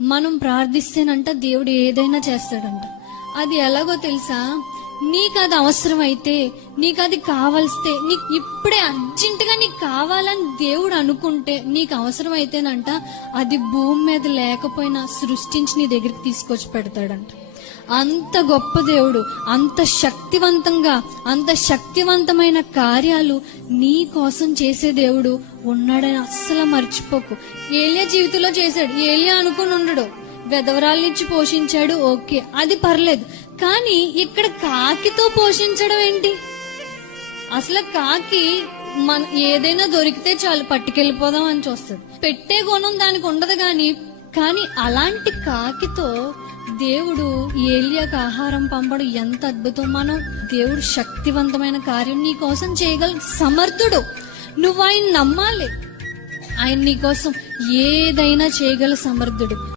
మనం ప్రార్థిస్తేనంట దేవుడు ఏదైనా చేస్తాడంట. అది ఎలాగో తెలుసా? నీకు అది అవసరమైతే, నీకు అది కావాల్స్తే, నీకు ఇప్పుడే అర్జెంటుగా నీకు కావాలని దేవుడు అనుకుంటే, నీకు అవసరమైతేనంట అది భూమి మీద లేకపోయినా సృష్టించి నీ దగ్గరికి తీసుకొచ్చి పెడతాడంట. అంత గొప్ప దేవుడు, అంత శక్తివంతమైన కార్యాలు నీ కోసం చేసే దేవుడు ఉన్నాడని అస్సలు మర్చిపోకు. ఏలియా జీవితంలో చేశాడు. ఏలియా అనుకుని ఉండడు, వెధవరాల్నిచ్చి పోషించాడు, ఓకే, అది పర్లేదు. కానీ ఇక్కడ కాకితో పోషించడం ఏంటి? అసలు కాకి మన ఏదైనా దొరికితే చాలు పట్టుకెళ్ళిపోదాం అని చూస్తుంది. పెట్టే గుణం దానికి ఉండదు. కానీ అలాంటి కాకితో దేవుడు ఏలియాకు ఆహారం పంపడం ఎంత అద్భుతం. దేవుడు శక్తివంతమైన కార్యం నీ కోసం చేయగల సమర్థుడు. నువ్వు ఆయన నమ్మాలి. ఆయన నీ కోసం ఏదైనా చేయగల సమర్థుడు.